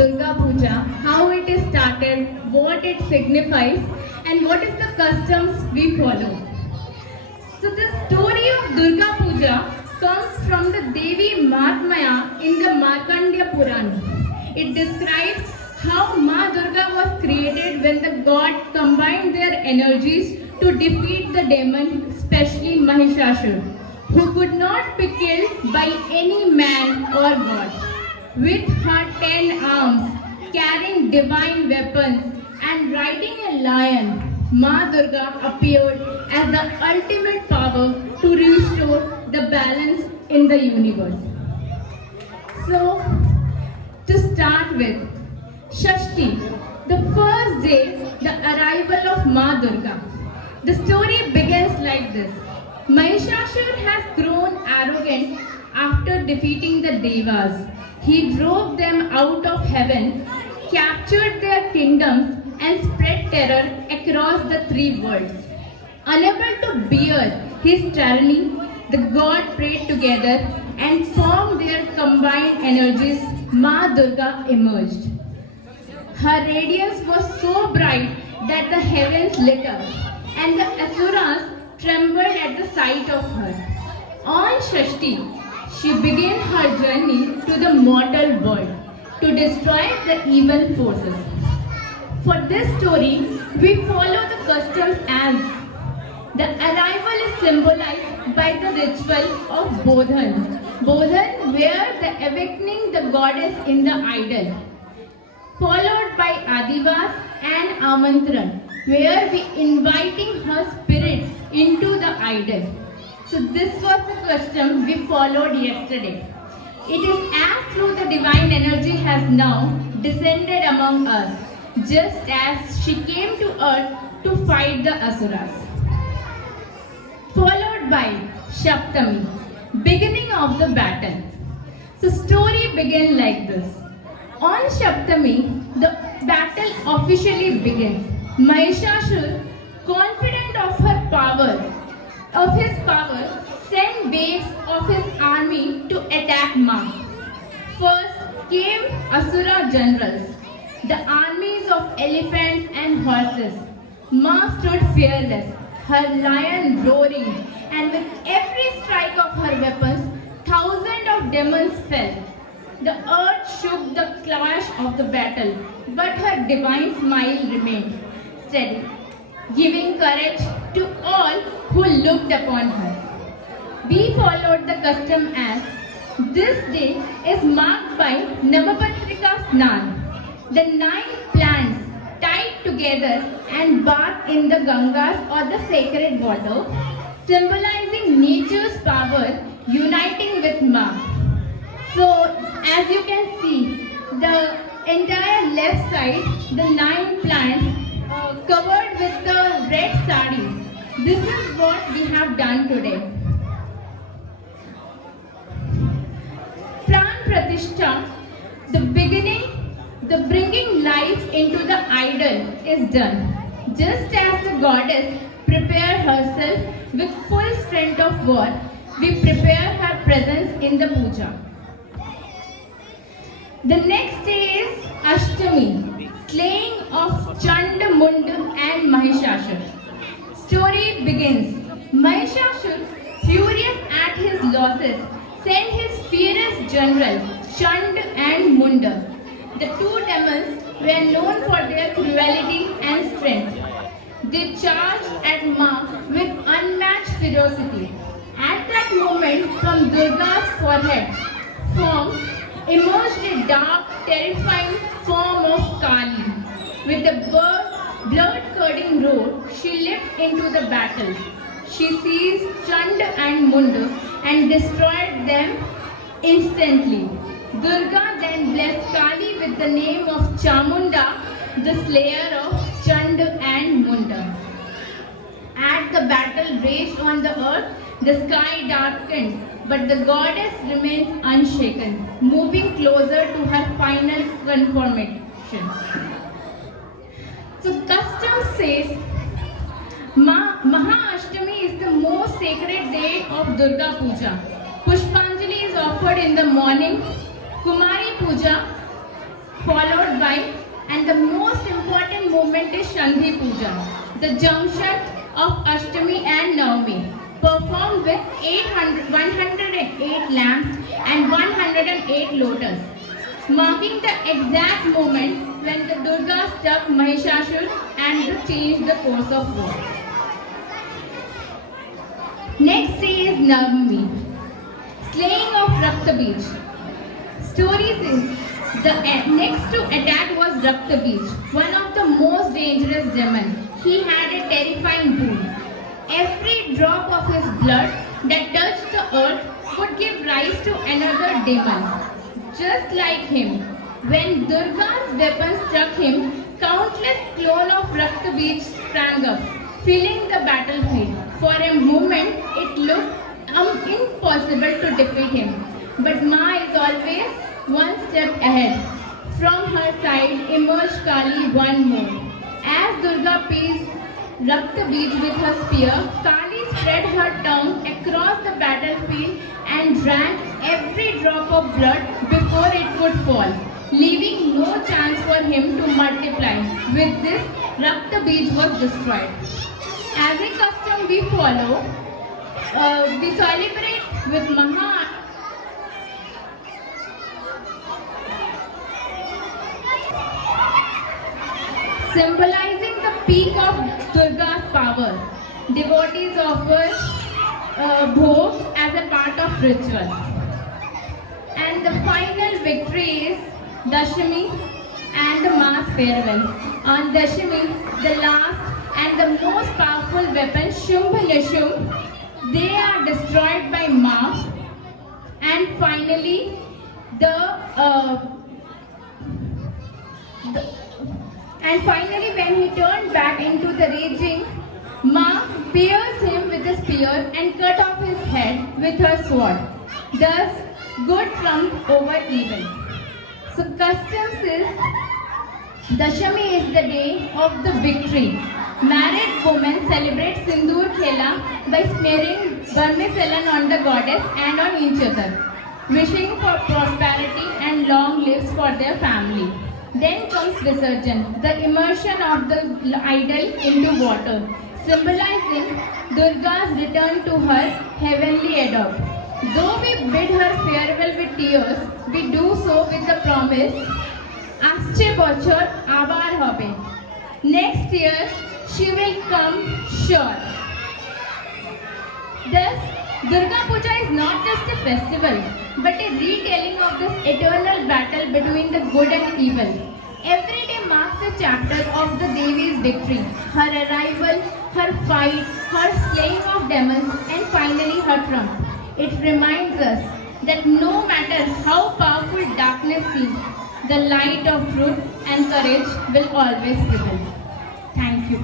Durga Puja, how it is started, what it signifies, and what is the customs we follow. So the story of Durga Puja comes from the Devi Mahatmya in the Markandeya Purana. It describes how Ma Durga was created when the god combined their energies to defeat the demon, especially Mahishasura, who could not be killed by any man or god. With her 10 arms, carrying divine weapons, and riding a lion, Ma Durga appeared as the ultimate power to restore the balance in the universe. So, to start with, Shashti, the first day, the arrival of Ma Durga. The story begins like this. Mahishasura has grown arrogant after defeating the Devas. He drove them out of heaven, captured their kingdoms, and spread terror across the three worlds. Unable to bear his tyranny, the gods prayed together and formed their combined energies. Ma Durga emerged. Her radiance was so bright that the heavens lit up, and the Asuras trembled at the sight of her. On Shashti, she began her journey to the mortal world to destroy the evil forces. For this story, we follow the customs as the arrival is symbolized by the ritual of Bodhan. Bodhan, where the awakening the goddess in the idol, followed by Adivas and Amantran, where we inviting her spirit into the idol. So this was the custom we followed yesterday. It is as through the divine energy has now descended among us, just as she came to earth to fight the Asuras. Followed by Shaptami, beginning of the battle. So story began like this. On Shaptami, the battle officially begins. Mahishasura, confident of his power, sent waves of his army to attack Ma. First came Asura generals, the armies of elephants and horses. Ma stood fearless, her lion roaring, and with every strike of her weapons, thousands of demons fell. The earth shook the clash of the battle, but her divine smile remained steady, giving courage to all who looked upon her. We followed the custom as this day is marked by Navapatrika Snan. The 9 plants tied together and bathed in the Gangas or the sacred water, symbolizing nature's power uniting with Ma. So, as you can see, the entire left side, the 9 plants covered with the red sari. This is what we have done today. Pran Pratishtha, the beginning, the bringing life into the idol is done. Just as the goddess prepared herself with full strength of war, we prepare her presence in the puja. The next day is Ashtami, slaying of Chanda, Munda and Mahishasura. Story begins. Mahishasura, furious at his losses, sent his fierce general Chanda and Munda. The two demons were known for their cruelty and strength. They charged at Ma with unmatched ferocity. At that moment, from Durga's forehead, emerged a dark, terrifying form of Kali. With a blood-curdling roar, she leapt into the battle. She seized Chanda and Munda and destroyed them instantly. Durga then blessed Kali with the name of Chamunda, the slayer of Chanda and Munda. As the battle raged on the earth, the sky darkened, but the goddess remains unshaken, moving closer to her final conformation. So custom says Maha Ashtami is the most sacred day of Durga Puja. Pushpanjali is offered in the morning, Kumari Puja followed 5, and the most important moment is Sandhi Puja, the junction of Ashtami and Navami, performed with 108 lamps and 108 lotus, marking the exact moment when the Durga struck Mahishasur and changed the course of war. Next day is Navami, slaying of Raktabij. Stories is the next to attack was Raktabij, one of the most dangerous demons. He had a terrifying boon. Every drop of his blood that touched the earth would give rise to another demon, just like him. When Durga's weapon struck him, countless clones of Raktabij sprang up, filling the battlefield. For a moment, it looked impossible to defeat him. But Ma is always one step ahead. From her side emerged Kali one more. As Durga pierced Raktabij with her spear, Kali spread her tongue across the battlefield and drank every drop of blood before it would fall, leaving no chance for him to multiply. With this, Raktabij was destroyed. As a custom we follow, we celebrate with Maha symbolizing the peak of Durga's power. Devotees offer bhog as a part of ritual. And the final victory is Dashami and the mass farewell. On Dashami, the last and the most powerful weapon, Shumbh Nishumb, they are destroyed by Ma. And finally, when he turned back into the raging, Ma pierced him with a spear and cut off his head with her sword. Thus, good trumped over evil. So, customs is Dashami is the day of the victory. Married women celebrate Sindoor Khela by smearing vermicelli on the goddess and on each other, wishing for prosperity and long lives for their family. Then comes Visarjan, the immersion of the idol into water, symbolizing Durga's return to her heavenly abode. Though we bid her farewell with tears, we do so with the promise, আসছে বছর আবার হবে. Next year, she will come sure. Thus, Durga Puja is not just a festival, but a retelling of this eternal battle between the good and evil. Every day marks a chapter of the Devi's victory, her arrival, her fight, her slaying of demons, and finally her trump. It reminds us that no matter how powerful darkness seems, the light of truth and courage will always prevail. Thank you.